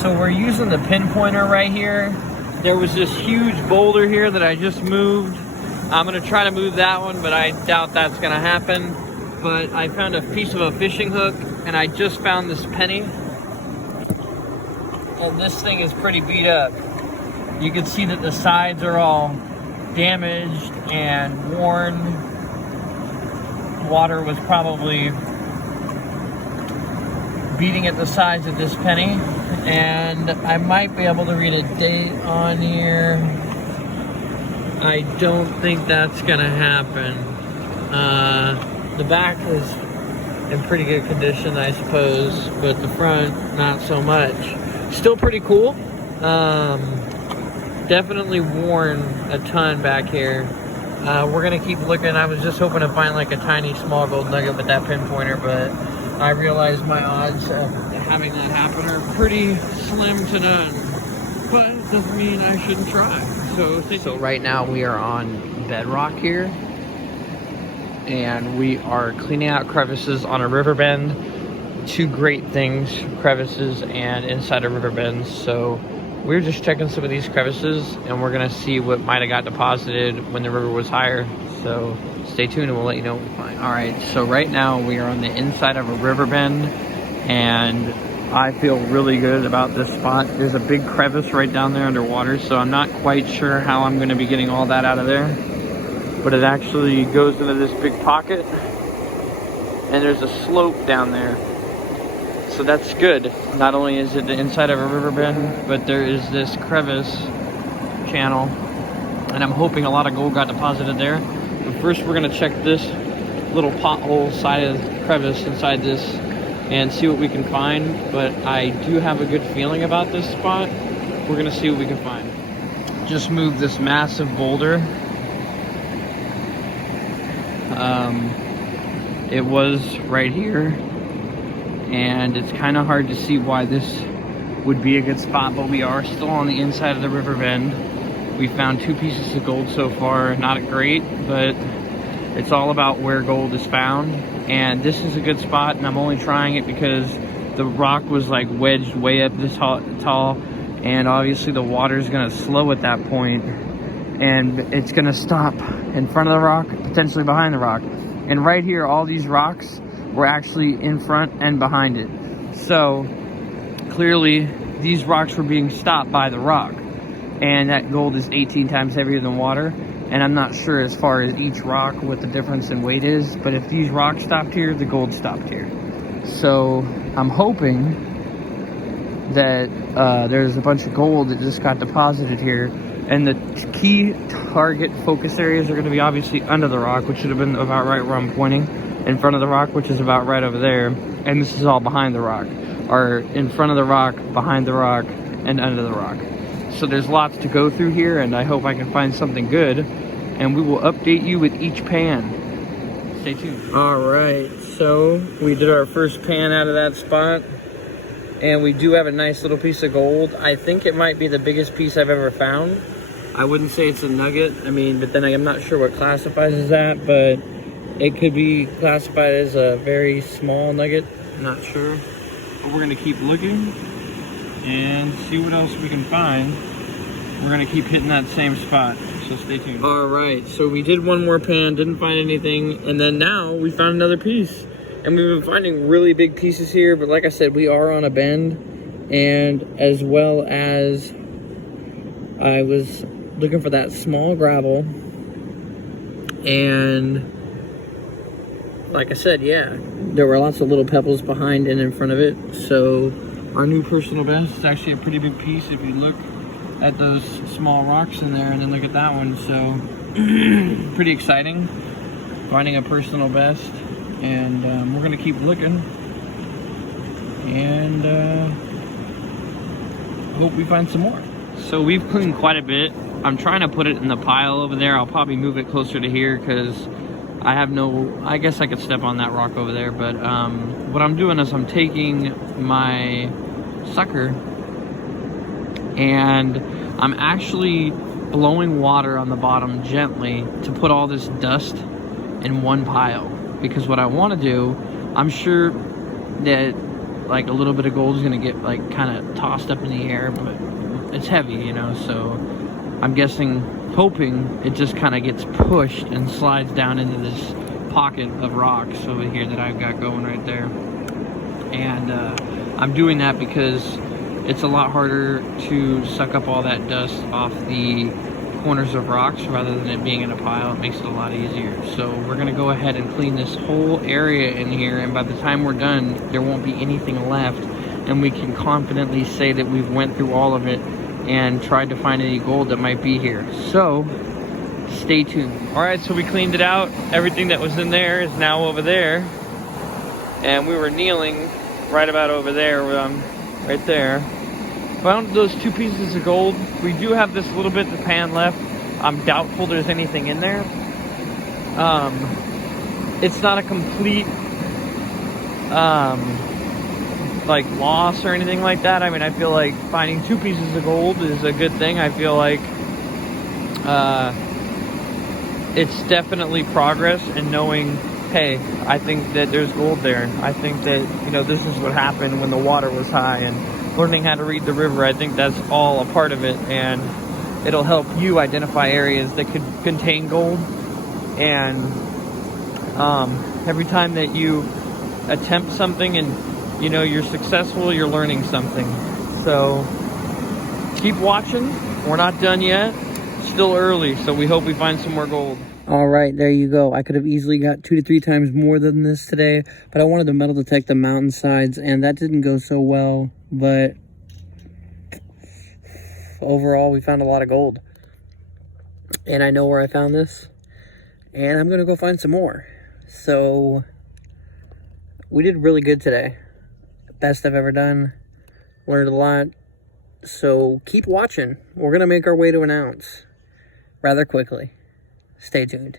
So we're using the pinpointer right here. There was this huge boulder here that I just moved. I'm gonna try to move that one, but I doubt that's gonna happen. But I found a piece of a fishing hook, and I just found this penny. And this thing is pretty beat up. You can see that the sides are all damaged and worn. Water was probably beating at the sides of this penny. And I might be able to read a date on here. I don't think that's gonna happen. The back is in pretty good condition, I suppose, but the front, not so much. Still pretty cool. Definitely worn a ton back here. We're gonna keep looking. I was just hoping to find like a tiny small gold nugget with that pinpointer, but I realized my odds of having that happen are pretty slim to none. But it doesn't mean I shouldn't try. So right now we are on bedrock here, and we are cleaning out crevices on a river bend. Two great things, crevices and inside of river bends. So we're just checking some of these crevices, and we're gonna see what might have got deposited when the river was higher. So stay tuned and we'll let you know what we find. All right, so right now we are on the inside of a river bend, and I feel really good about this spot. There's a big crevice right down there underwater, so I'm not quite sure how I'm gonna be getting all that out of there. But it actually goes into this big pocket, and there's a slope down there. So that's good. Not only is it the inside of a river bend, but there is this crevice channel, and I'm hoping a lot of gold got deposited there. But first we're gonna check this little pothole side of the crevice inside this and see what we can find. But I do have a good feeling about this spot. We're gonna see what we can find. Just moved this massive boulder. It was right here, and it's kind of hard to see why this would be a good spot, but we are still on the inside of the river bend. We found 2 pieces of gold so far. Not great, but it's all about where gold is found. And this is a good spot, and I'm only trying it because the rock was like wedged way up this tall, and obviously the water is gonna slow at that point, and it's gonna stop in front of the rock, potentially behind the rock. And right here, all these rocks were actually in front and behind it. So clearly these rocks were being stopped by the rock, and that gold is 18 times heavier than water. And I'm not sure as far as each rock what the difference in weight is, but if these rocks stopped here, the gold stopped here. So I'm hoping that there's a bunch of gold that just got deposited here. And the key target focus areas are going to be obviously under the rock, which should have been about right where I'm pointing, in front of the rock, which is about right over there, and this is all behind the rock, or in front of the rock, behind the rock, and under the rock. So there's lots to go through here, and I hope I can find something good, and we will update you with each pan. Stay tuned. All right, so we did our first pan out of that spot, and we do have a nice little piece of gold. I think it might be the biggest piece I've ever found. I wouldn't say it's a nugget, but then I'm not sure what classifies as that, but it could be classified as a very small nugget. I'm not sure, but we're gonna keep looking and see what else we can find. We're gonna keep hitting that same spot, so stay tuned. All right, so we did one more pan, didn't find anything, and then now we found another piece. And we've been finding really big pieces here, but like I said, we are on a bend, and as well as I was looking for that small gravel, and like I said, yeah, there were lots of little pebbles behind and in front of it. So our new personal best is actually a pretty big piece if you look at those small rocks in there and then look at that one. So pretty exciting, finding a personal best, and we're gonna keep looking and hope we find some more. So we've cleaned quite a bit. I'm trying to put it in the pile over there. I'll probably move it closer to here because I guess I could step on that rock over there, but what I'm doing is I'm taking my sucker and I'm actually blowing water on the bottom gently to put all this dust in one pile, because what I want to do, I'm sure that like a little bit of gold is gonna get like kind of tossed up in the air, but it's heavy, you know, so I'm hoping it just kind of gets pushed and slides down into this pocket of rocks over here that I've got going right there. And I'm doing that because it's a lot harder to suck up all that dust off the corners of rocks rather than it being in a pile. It makes it a lot easier. So we're gonna go ahead and clean this whole area in here, and by the time we're done, there won't be anything left, and we can confidently say that we've went through all of it and tried to find any gold that might be here. So stay tuned. All right, so we cleaned it out. Everything that was in there is now over there, and we were kneeling right about over there, right there. Found those 2 pieces of gold. We do have this little bit of the pan left. I'm doubtful there's anything in there. It's not a complete like loss or anything like that. I mean, I feel like finding 2 pieces of gold is a good thing. I feel like it's definitely progress in knowing, hey, I think that there's gold there. I think that, you know, this is what happened when the water was high, and learning how to read the river, I think that's all a part of it, and it'll help you identify areas that could contain gold. And every time that you attempt something and, you know, you're successful, you're learning something. So keep watching. We're not done yet. Still early, so we hope we find some more gold. All right, there you go. I could have easily got 2 to 3 times more than this today, but I wanted to metal detect the mountainsides, and that didn't go so well. But overall, we found a lot of gold. And I know where I found this, and I'm going to go find some more. So we did really good today. Best I've ever done. Learned a lot. So keep watching. We're going to make our way to an ounce rather quickly. Stay tuned.